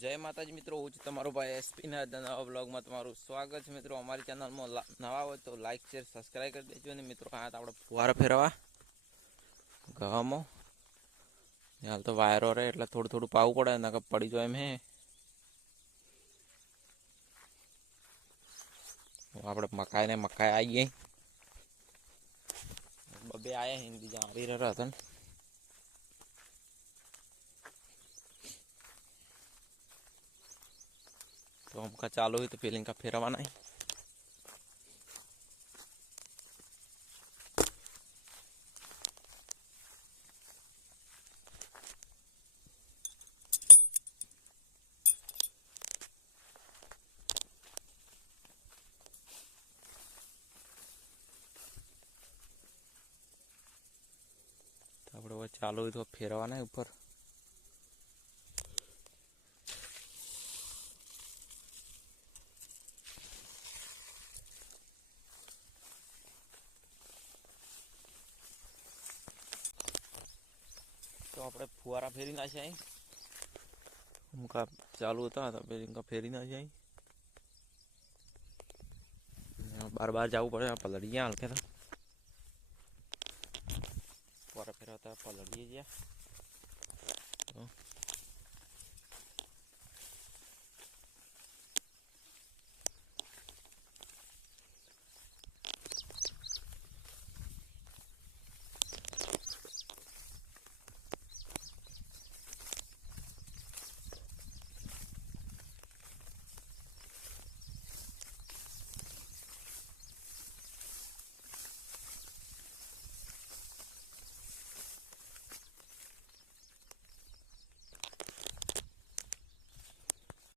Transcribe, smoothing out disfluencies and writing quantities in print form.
जय माताजी मित्रों, હું છું તમારો ભાઈ એસપી ના નવા બ્લોગમાં તમારું સ્વાગત છે મિત્રો। અમારી ચેનલમાં નવા હોય તો લાઈક શેર સબસ્ક્રાઈબ કરી દેજો। અને મિત્રો આ આપણે ફુવારા ફેરવા ગામમાં હાલ તો વાયરો રહે એટલે થોડું થોડું પાવું પડે, નકર પડી જાય એમ હે। આપણે મકાઈ આવી ગઈ, બબે આયા હિન્દી જા આવી રહ્યા હતા ને। तो हमका चालू हुई तो फीलिंग का फेरवाना है। तो આપણે वो चालू हुई तो फेरवाना है ऊपर। तो આપણે ફુવારા ફેરી નાખ્યા, ઉમકા ચાલુ હતા તો ફેરી ઇનકા ફેરી નાખ્યા। बार बार जाવું પડે, પલળી ગયા હલકે તો ફુવારા ફેરવતા પલળી ગયા।